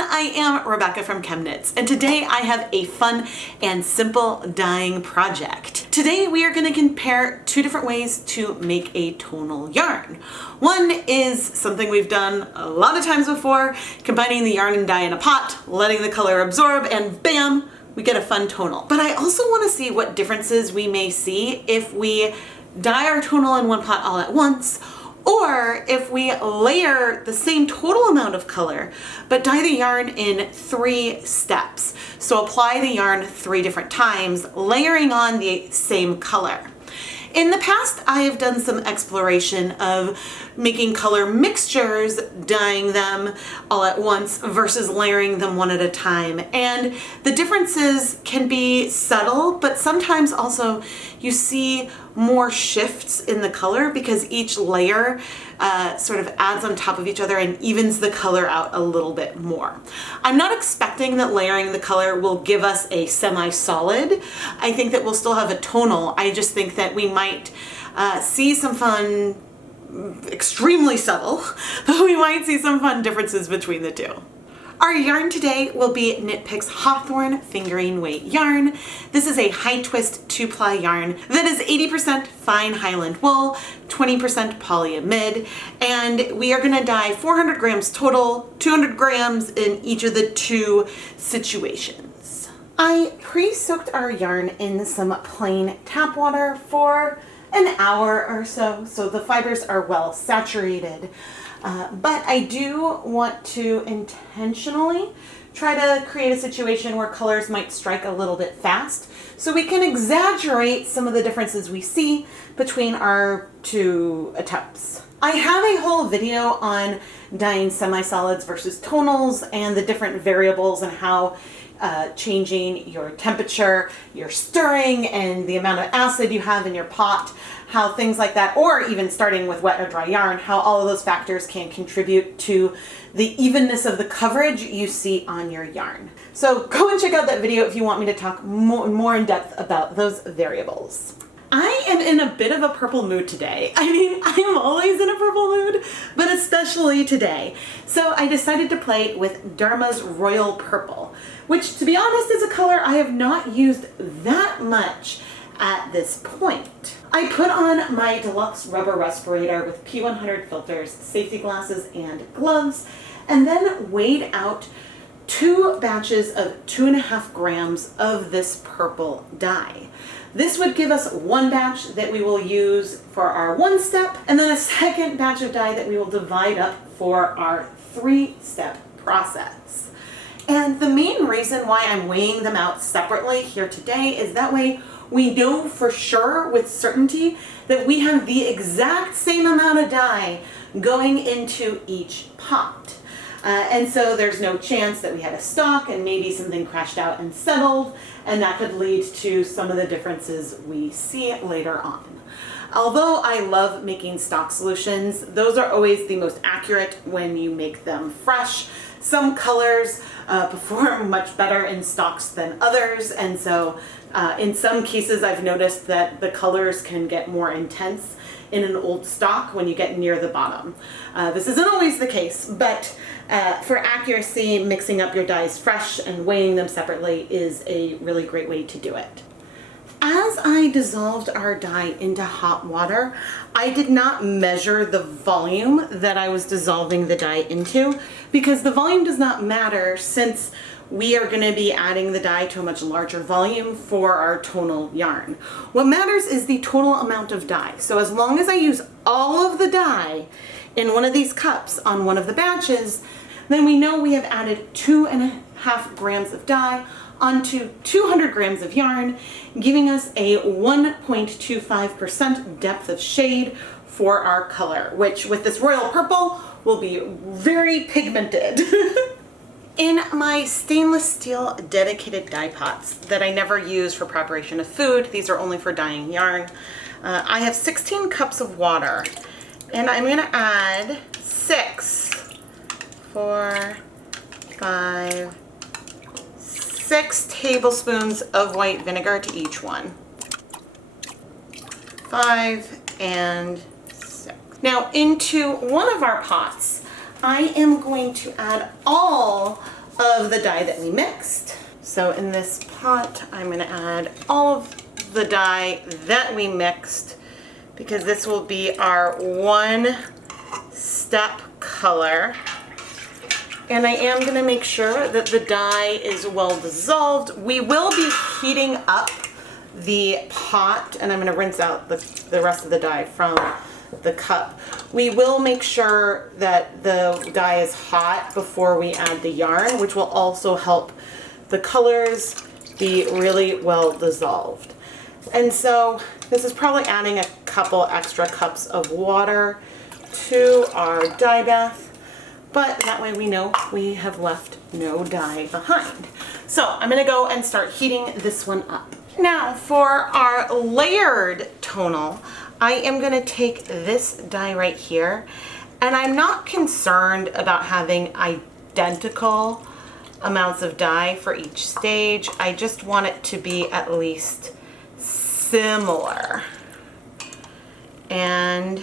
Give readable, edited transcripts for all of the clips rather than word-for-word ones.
everyone, I am Rebecca from ChemKnits, and today I have a fun and simple dyeing project. Today we are going to compare two different ways to make a tonal yarn. One is something we've done a lot of times before, combining the yarn and dye in a pot, letting the color absorb, and bam, we get a fun tonal. But I also want to see what differences we may see if we dye our tonal in one pot all at once, or if we layer the same total amount of color, but dye the yarn in 3 steps. So apply the yarn 3 different times, layering on the same color. In the past, I have done some exploration of making color mixtures, dyeing them all at once versus layering them one at a time. And the differences can be subtle, but sometimes also you see more shifts in the color because each layer sort of adds on top of each other and evens the color out a little bit more. I'm not expecting that layering the color will give us a semi-solid. I think that we'll still have a tonal. I just think that we might see some fun, extremely subtle, but we might see some fun differences between the two. Our yarn today will be KnitPicks Hawthrone fingering weight yarn. This is a high twist 2-ply yarn that is 80% fine Highland wool, 20% polyamide, and we are gonna dye 400 grams total, 200 grams in each of the 2 situations. I pre-soaked our in in some plain tap water for an hour or so the fibers are well saturated. But I do want to intentionally try to create a situation where colors might strike a little bit fast so we can exaggerate some of the differences we see between our 2 attempts. I have a whole video on dyeing semi-solids versus tonals and the different variables and how changing your temperature, your stirring, and the amount of acid you have in your pot, how things like that, or even starting with wet or dry yarn, how all of those factors can contribute to the evenness of the coverage you see on your yarn. So go and check out that video if you want me to talk more in depth about those variables. I am in a bit of a purple mood today. I mean, I am always in a purple mood, but especially today. So I decided to play with Dharma's Royal Purple, which, to be honest, is a color I have not used that much at this point. I put on my deluxe rubber respirator with P100 filters, safety glasses, and gloves, and then weighed out 2 batches of 2.5 grams of this purple dye. This would give us 1 batch that we will use for our 1 step, and then a second batch of dye that we will divide up for our 3-step process. And the main reason why I'm weighing them out separately here today is that way we know for sure with certainty that we have the exact same amount of dye going into each pot. And so there's no chance that we had a stock and maybe something crashed out and settled, and that could lead to some of the differences we see later on. Although I love making stock solutions, those are always the most accurate when you make them fresh. Some colors perform much better in stocks than others, and so in some cases I've noticed that the colors can get more intense in an old stock when you get near the bottom. This isn't always the case, but for accuracy, mixing up your dyes fresh and weighing them separately is a really great way to do it. As I dissolved our dye into hot water, I did not measure the volume that I was dissolving the dye into because the volume does not matter since we are going to be adding the dye to a much larger volume for our tonal yarn. What matters is the total amount of dye. So as long as I use all of the dye in one of these cups on one of the batches, then we know we have added 2.5 grams of dye onto 200 grams of yarn, giving us a 1.25% depth of shade for our color, which with this royal purple will be very pigmented. In my stainless steel dedicated dye pots that I never use for preparation of food, these are only for dyeing yarn, I have 16 cups of water, and I'm gonna add 6 tablespoons of white vinegar to each one. 5 and 6. Now into one of our pots, I am going to add all of the dye that we mixed. So in this pot, I'm going to add all of the dye that we mixed because this will be our one step color. And I am going to make sure that the dye is well dissolved. We will be heating up the pot, and I'm going to rinse out the rest of the dye from the cup. We will make sure that the dye is hot before we add the yarn, which will also help the colors be really well dissolved. And so this is probably adding a couple extra cups of water to our dye bath, but that way we know we have left no dye behind. So I'm going to go and start heating this one up. Now for our layered tonal, I am going to take this dye right here, and I'm not concerned about having identical amounts of dye for each stage. I just want it to be at least similar. And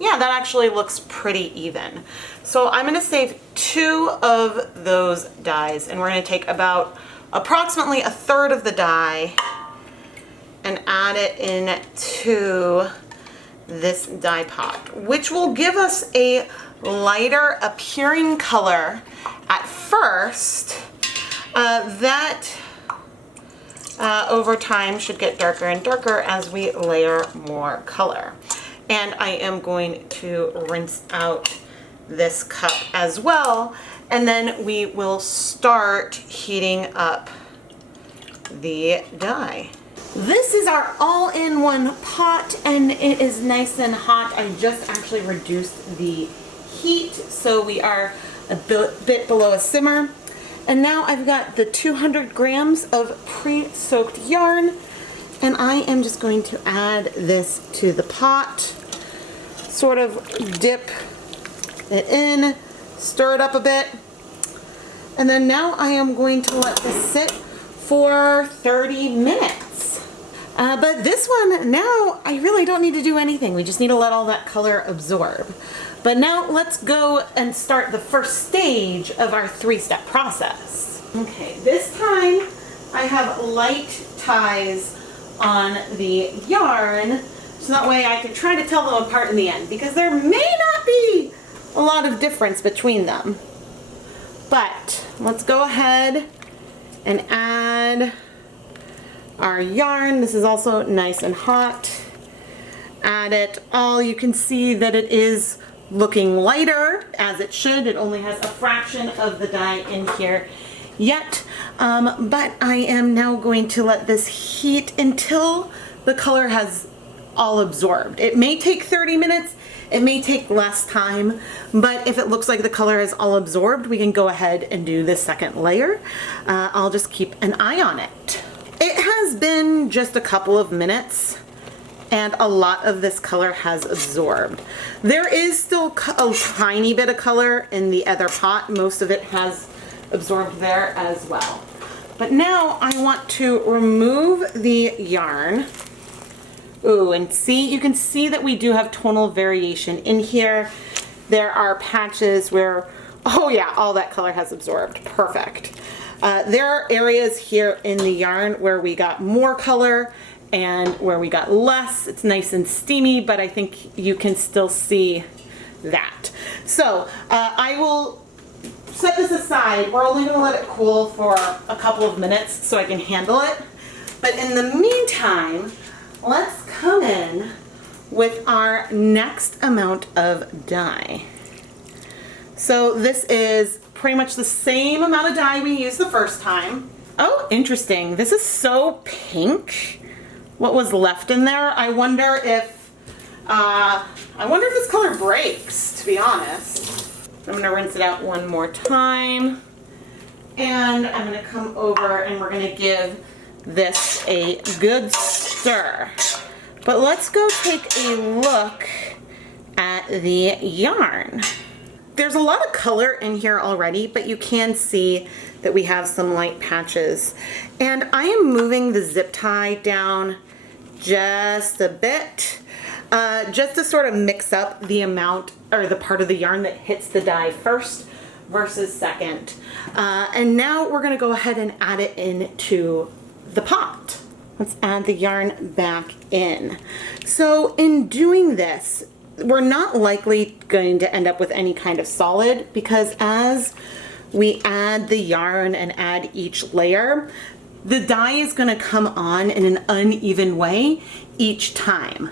yeah, that actually looks pretty even. So I'm going to save 2 of those dyes, and we're going to take about approximately a third of the dye and add it into this dye pot, which will give us a lighter appearing color at first that over time should get darker and darker as we layer more color. And I am going to rinse out this cup as well, and then we will start heating up the dye. This is our all-in-one pot, and it is nice and hot. I just actually reduced the heat, so we are a bit below a simmer. And now I've got the 200 grams of pre-soaked yarn, and I am just going to add this to the pot, sort of dip it in, stir it up a bit, and then now I am going to let this sit for 30 minutes. But this one, now I really don't need to do anything. We just need to let all that color absorb. But now let's go and start the first stage of our 3-step process. Okay, this time I have light ties on the yarn, so that way I can try to tell them apart in the end, because there may not be a lot of difference between them. But let's go ahead and add our yarn. This is also nice and hot. Add it all. You can see that it is looking lighter, as it should. It only has a fraction of the dye in here yet, but I am now going to let this heat until the color has all absorbed. It may take 30 minutes, it may take less time, but if it looks like the color is all absorbed, we can go ahead and do the second layer. I'll just keep an eye on it. It has been just a couple of minutes, and a lot of this color has absorbed. There is still a tiny bit of color in the other pot. Most of it has absorbed there as well. But now I want to remove the yarn. Ooh, and see, you can see that we do have tonal variation in here. There are patches where, oh yeah, all that color has absorbed. Perfect. There are areas here in the yarn where we got more color and where we got less. It's nice and steamy, but I think you can still see that. So I will set this aside. We're only going to let it cool for a couple of minutes so I can handle it. But in the meantime, let's come in with our next amount of dye. So this is pretty much the same amount of dye we used the first time. Oh, interesting. This is so pink. What was left in there? I wonder if this color breaks, to be honest. I'm gonna rinse it out one more time. And I'm gonna come over and we're gonna give this a good stir. But let's go take a look at the yarn. There's a lot of color in here already, but you can see that we have some light patches. And I am moving the zip tie down just a bit, just to sort of mix up the amount or the part of the yarn that hits the dye first versus second. And now we're gonna go ahead and add it into the pot. Let's add the yarn back in. So in doing this, we're not likely going to end up with any kind of solid, because as we add the yarn and add each layer, the dye is going to come on in an uneven way each time.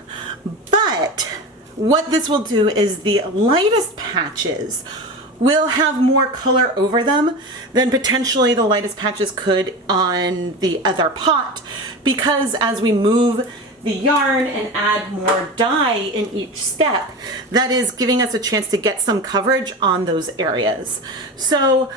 But what this will do is the lightest patches will have more color over them than potentially the lightest patches could on the other pot, because as we move the yarn and add more dye in each step, that is giving us a chance to get some coverage on those areas. So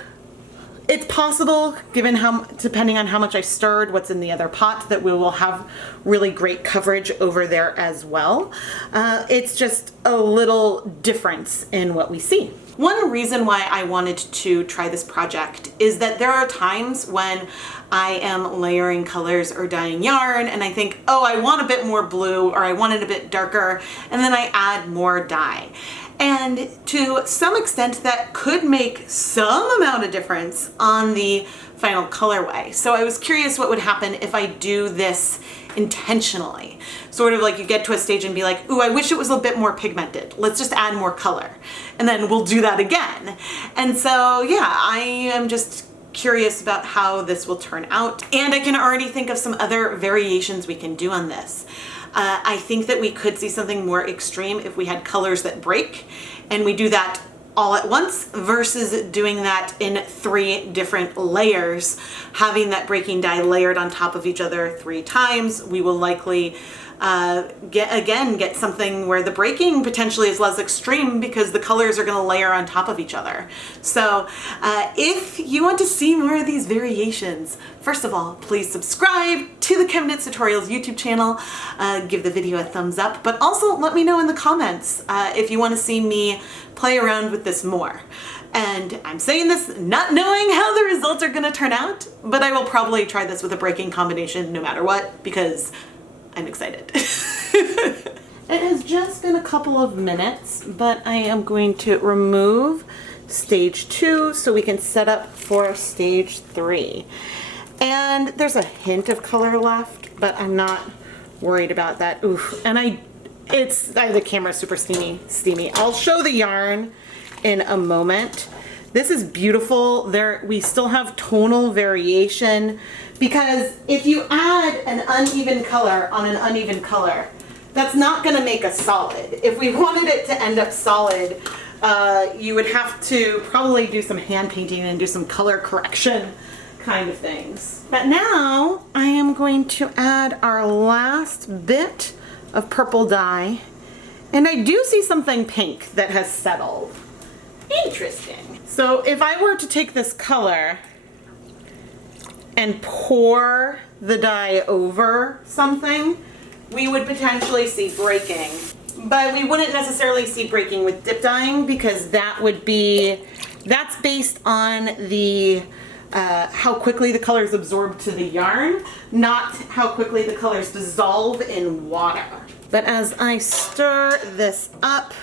it's possible, depending on how much I stirred what's in the other pot, that we will have really great coverage over there as well. It's just a little difference in what we see. One reason why I wanted to try this project is that there are times when I am layering colors or dyeing yarn and I think, oh, I want a bit more blue, or I want it a bit darker, and then I add more dye. And to some extent that could make some amount of difference on the final colorway. So I was curious what would happen if I do this intentionally. Sort of like you get to a stage and be like, ooh, I wish it was a bit more pigmented. Let's just add more color. And then we'll do that again. And so yeah, I am just curious about how this will turn out. And I can already think of some other variations we can do on this. I think that we could see something more extreme if we had colors that break, and we do that all at once versus doing that in 3 different layers, having that breaking dye layered on top of each other 3 times. We will likely get something where the breaking potentially is less extreme because the colors are going to layer on top of each other. So if you want to see more of these variations, first of all, please subscribe to the ChemKnits Tutorials YouTube channel. Give the video a thumbs up, but also let me know in the comments if you want to see me play around with this more. And I'm saying this not knowing how the results are going to turn out, but I will probably try this with a breaking combination no matter what, because I'm excited. It has just been a couple of minutes, but I am going to remove stage 2 so we can set up for stage 3. And there's a hint of color left, but I'm not worried about that. Oof. And the camera's super steamy. I'll show the yarn in a moment. This is beautiful. We still have tonal variation, because if you add an uneven color on an uneven color, that's not going to make a solid. If we wanted it to end up solid, you would have to probably do some hand painting and do some color correction kind of things. But now I am going to add our last bit of purple dye, and I do see something pink that has settled. Interesting. So if I were to take this color and pour the dye over something, we would potentially see breaking. But we wouldn't necessarily see breaking with dip dyeing, because that's based on the how quickly the colors absorb to the yarn, not how quickly the colors dissolve in water. But as I stir this up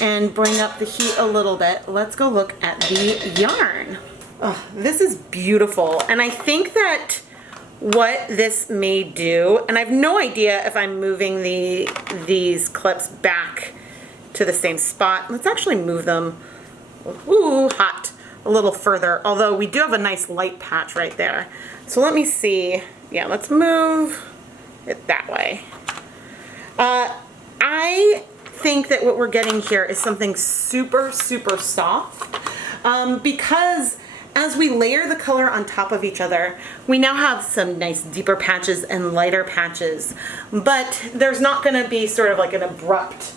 and bring up the heat a little bit, let's go look at the yarn. Oh, this is beautiful. And I think that what this may do, and I have no idea if I'm moving these clips back to the same spot. Let's actually move them, ooh, hot, a little further, although we do have a nice light patch right there. So let me see. Yeah, let's move it that way. I think that what we're getting here is something super, super soft, because as we layer the color on top of each other, we now have some nice deeper patches and lighter patches, but there's not going to be sort of like an abrupt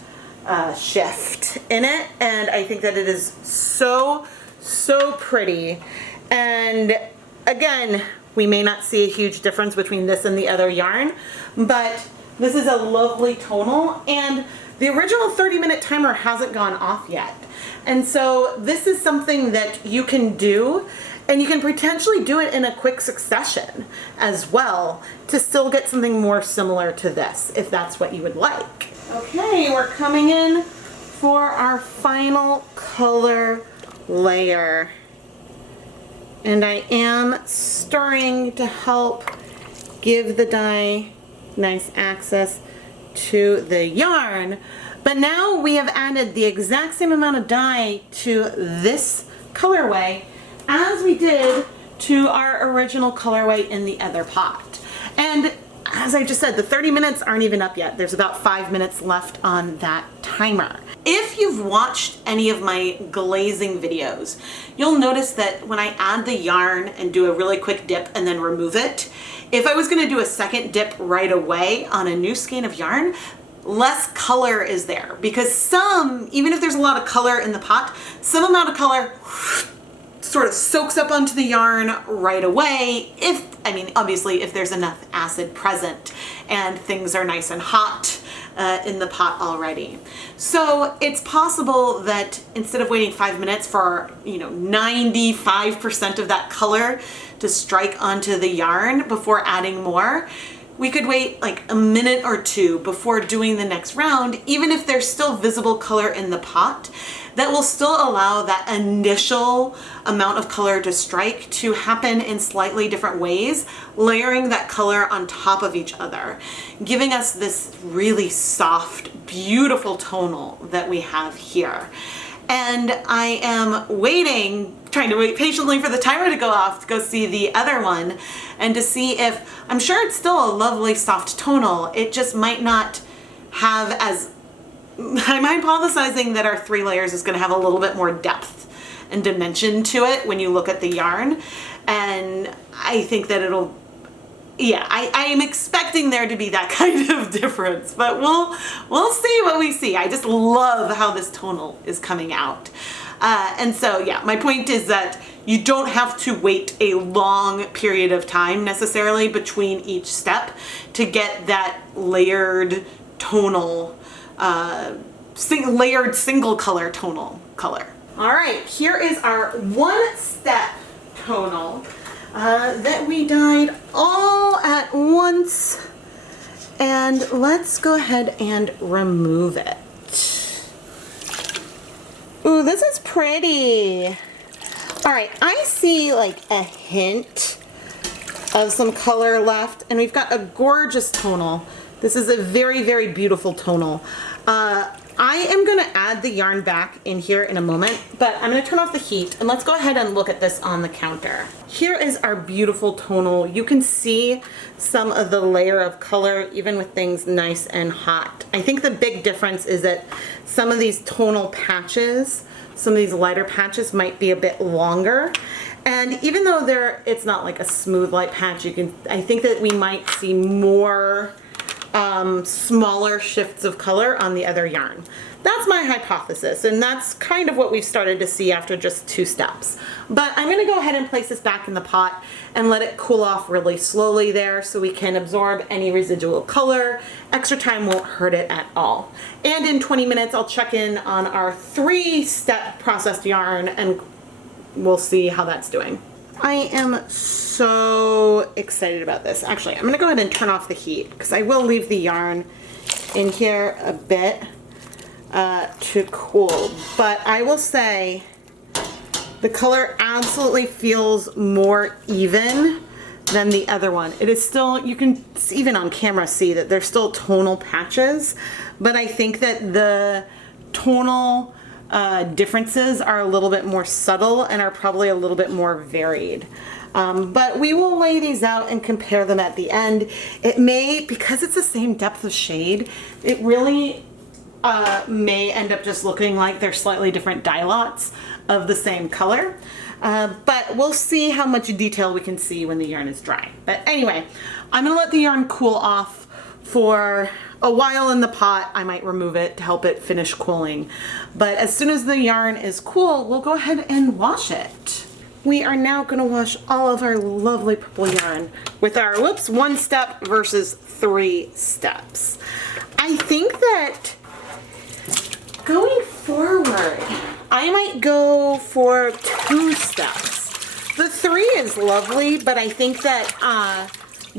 shift in it. And I think that it is so, so pretty. And again, we may not see a huge difference between this and the other yarn, but this is a lovely tonal, and the original 30-minute timer hasn't gone off yet. And so this is something that you can do, and you can potentially do it in a quick succession as well to still get something more similar to this, if that's what you would like. Okay, we're coming in for our final color layer. And I am stirring to help give the dye nice access to the yarn. But now we have added the exact same amount of dye to this colorway as we did to our original colorway in the other pot. And as I just said, the 30 minutes aren't even up yet. There's about 5 minutes left on that timer. If you've watched any of my glazing videos, you'll notice that when I add the yarn and do a really quick dip and then remove it, if I was gonna do a second dip right away on a new skein of yarn, less color is there, because some, even if there's a lot of color in the pot, some amount of color sort of soaks up onto the yarn right away. Obviously if there's enough acid present and things are nice and hot in the pot already. So it's possible that instead of waiting 5 minutes for 95% of that color to strike onto the yarn before adding more, we could wait like a minute or two before doing the next round. Even if there's still visible color in the pot, that will still allow that initial amount of color to strike to happen in slightly different ways, layering that color on top of each other, giving us this really soft, beautiful tonal that we have here. And I am trying to wait patiently for the timer to go off to go see the other one and to see if, I'm sure it's still a lovely soft tonal, it just might not have as, I'm hypothesizing that our 3 layers is going to have a little bit more depth and dimension to it when you look at the yarn. And I think that it'll, yeah, I am expecting there to be that kind of difference, but we'll see what we see. I just love how this tonal is coming out. And so, yeah, my point is that you don't have to wait a long period of time necessarily between each step to get that layered tonal, layered single color tonal color. All right, here is our 1-step tonal that we dyed all at once. And let's go ahead and remove it. Ooh, this is pretty. All right, I see like a hint of some color left, and we've got a gorgeous tonal. This is a very, very beautiful tonal. I am gonna add the yarn back in here in a moment, but I'm gonna turn off the heat and let's go ahead and look at this on the counter. Here is our beautiful tonal. You can see some of the layer of color even with things nice and hot. I think the big difference is that some of these tonal patches, some of these lighter patches might be a bit longer. And even though it's not like a smooth light patch, I think that we might see more smaller shifts of color on the other yarn. That's my hypothesis, and that's kind of what we've started to see after just 2 steps. But I'm going to go ahead and place this back in the pot and let it cool off really slowly there so we can absorb any residual color. Extra time won't hurt it at all. And in 20 minutes I'll check in on our 3-step processed yarn and we'll see how that's doing. I am so excited about this. Actually, I'm going to go ahead and turn off the heat because I will leave the yarn in here a bit to cool. But I will say the color absolutely feels more even than the other one. It is still, you can even on camera see that there's still tonal patches, but I think that the tonal differences are a little bit more subtle and are probably a little bit more varied. But we will lay these out and compare them at the end. It may, because it's the same depth of shade, it really may end up just looking like they're slightly different dye lots of the same color. But we'll see how much detail we can see when the yarn is dry. But anyway, I'm gonna let the yarn cool off for a while in the pot. I might remove it to help it finish cooling. But as soon as the yarn is cool, we'll go ahead and wash it. We are now going to wash all of our lovely purple yarn with our, 1 step versus 3 steps. I think that going forward, I might go for 2 steps. The 3 is lovely, but I think that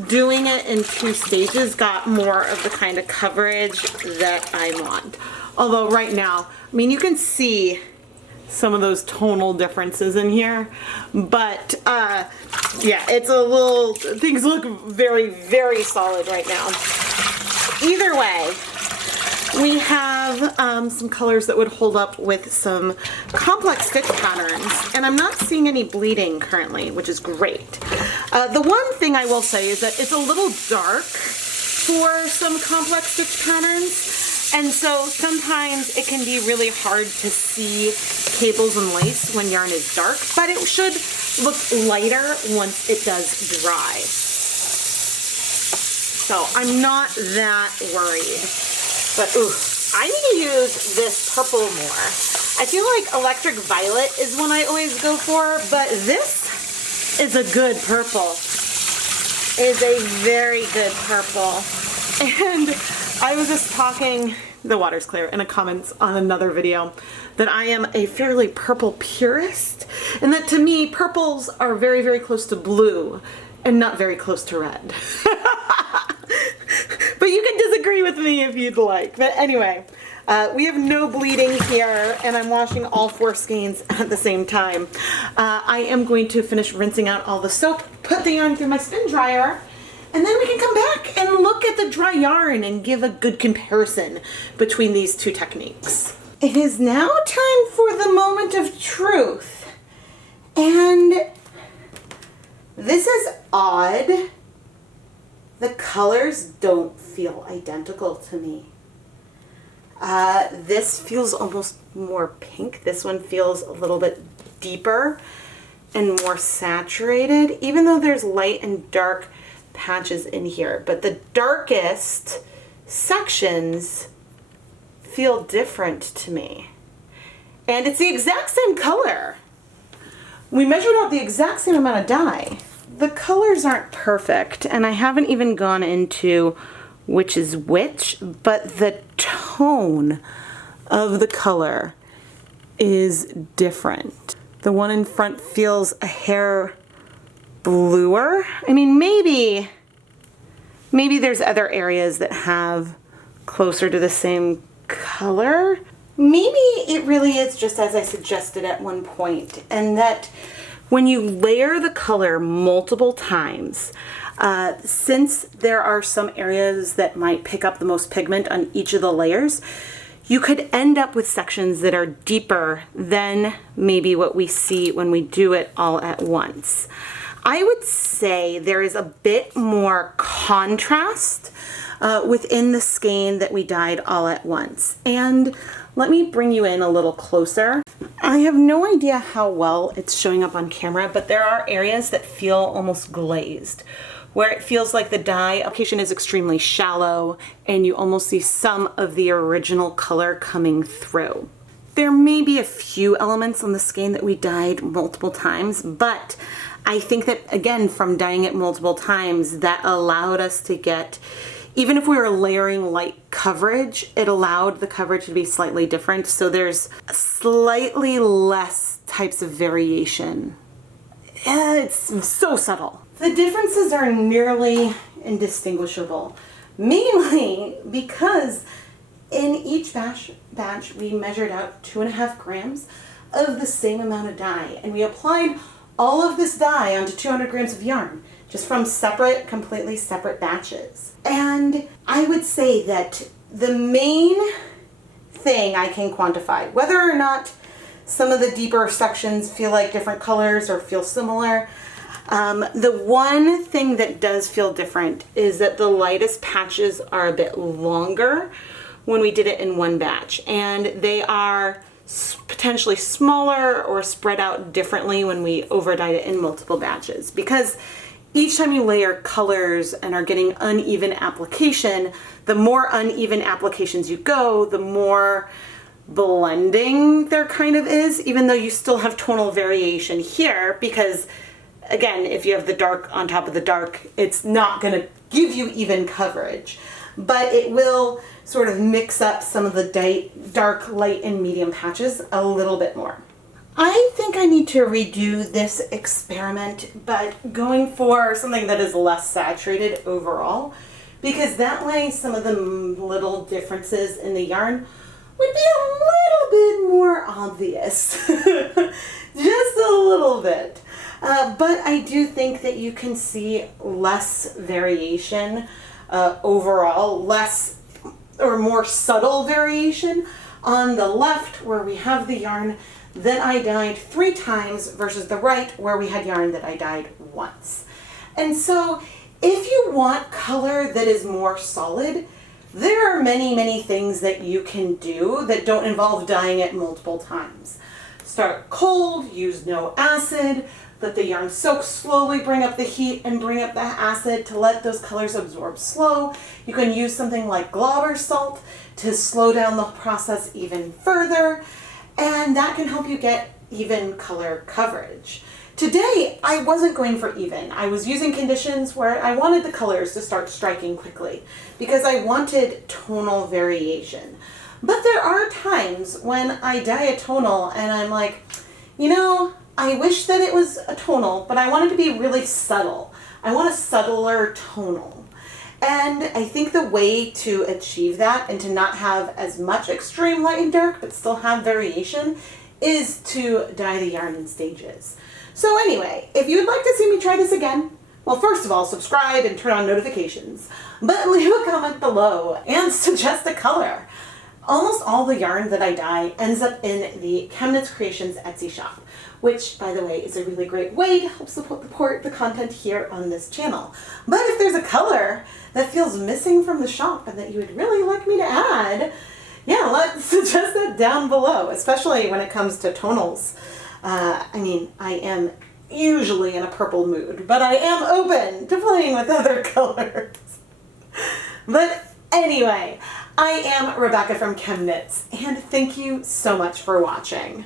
doing it in 2 stages got more of the kind of coverage that I want. Although right now, I mean, you can see some of those tonal differences in here. But yeah, it's a little, things look very, very solid right now. Either way, we have some colors that would hold up with some complex stitch patterns, and I'm not seeing any bleeding currently, which is great. The one thing I will say is that it's a little dark for some complex stitch patterns, and so sometimes it can be really hard to see cables and lace when yarn is dark, but it should look lighter once it does dry. So I'm not that worried. But ooh, I need to use this purple more. I feel like electric violet is one I always go for, but this is a good purple. It is a very good purple. And I was just talking, the water's clear, in the comments on another video, that I am a fairly purple purist, and that to me, purples are very, very close to blue and not very close to red. But you can disagree with me if you'd like. But anyway, we have no bleeding here, and I'm washing all 4 skeins at the same time. I am going to finish rinsing out all the soap, put the yarn through my spin dryer, and then we can come back and look at the dry yarn and give a good comparison between these 2 techniques. It is now time for the moment of truth. And this is odd. The colors don't feel identical to me. This feels almost more pink. This one feels a little bit deeper and more saturated, even though there's light and dark patches in here. But the darkest sections feel different to me. And it's the exact same color. We measured out the exact same amount of dye. The colors aren't perfect, and I haven't even gone into which is which, but the tone of the color is different. The one in front feels a hair bluer. I mean, maybe there's other areas that have closer to the same color. Maybe it really is just as I suggested at one point, and that when you layer the color multiple times, since there are some areas that might pick up the most pigment on each of the layers, you could end up with sections that are deeper than maybe what we see when we do it all at once. I would say there is a bit more contrast within the skein that we dyed all at once. And let me bring you in a little closer. I have no idea how well it's showing up on camera, but there are areas that feel almost glazed, where it feels like the dye application is extremely shallow and you almost see some of the original color coming through. There may be a few elements on the skein that we dyed multiple times, but I think that, again, from dyeing it multiple times, that allowed us to get, even if we were layering light coverage, it allowed the coverage to be slightly different. So there's slightly less types of variation. It's so subtle. The differences are nearly indistinguishable, mainly because in each batch we measured out 2.5 grams of the same amount of dye, and we applied all of this dye onto 200 grams of yarn, just from completely separate batches. And I would say that the main thing I can quantify, whether or not some of the deeper sections feel like different colors or feel similar, the one thing that does feel different is that the lightest patches are a bit longer when we did it in one batch, and they are potentially smaller or spread out differently when we over-dyed it in multiple batches, because each time you layer colors and are getting uneven application, the more uneven applications you go, the more blending there kind of is, even though you still have tonal variation here, because again, if you have the dark on top of the dark, it's not going to give you even coverage, but it will sort of mix up some of the dark, light, and medium patches a little bit more. I think I need to redo this experiment, but going for something that is less saturated overall, because that way some of the little differences in the yarn would be a little bit more obvious, just a little bit. But I do think that you can see less variation overall, less or more subtle variation on the left where we have the yarn that I dyed 3 times versus the right where we had yarn that I dyed once. And so if you want color that is more solid, there are many things that you can do that don't involve dyeing it multiple times. Start cold, use no acid, let the yarn soak slowly, bring up the heat and bring up the acid to let those colors absorb slow. You can use something like Glauber salt to slow down the process even further, and that can help you get even color coverage. Today, I wasn't going for even. I was using conditions where I wanted the colors to start striking quickly because I wanted tonal variation. But there are times when I dye a tonal and I'm like, you know, I wish that it was a tonal, but I want it to be really subtle. I want a subtler tonal. And I think the way to achieve that and to not have as much extreme light and dark, but still have variation, is to dye the yarn in stages. So anyway, if you would like to see me try this again, well, first of all, subscribe and turn on notifications, but leave a comment below and suggest a color. Almost all the yarn that I dye ends up in the ChemKnits Creations Etsy shop, which, by the way, is a really great way to help support the content here on this channel. But if there's a color that feels missing from the shop and that you would really like me to add, yeah, let's suggest that down below, especially when it comes to tonals. I mean, I am usually in a purple mood, but I am open to playing with other colors. But anyway, I am Rebecca from ChemKnits, and thank you so much for watching.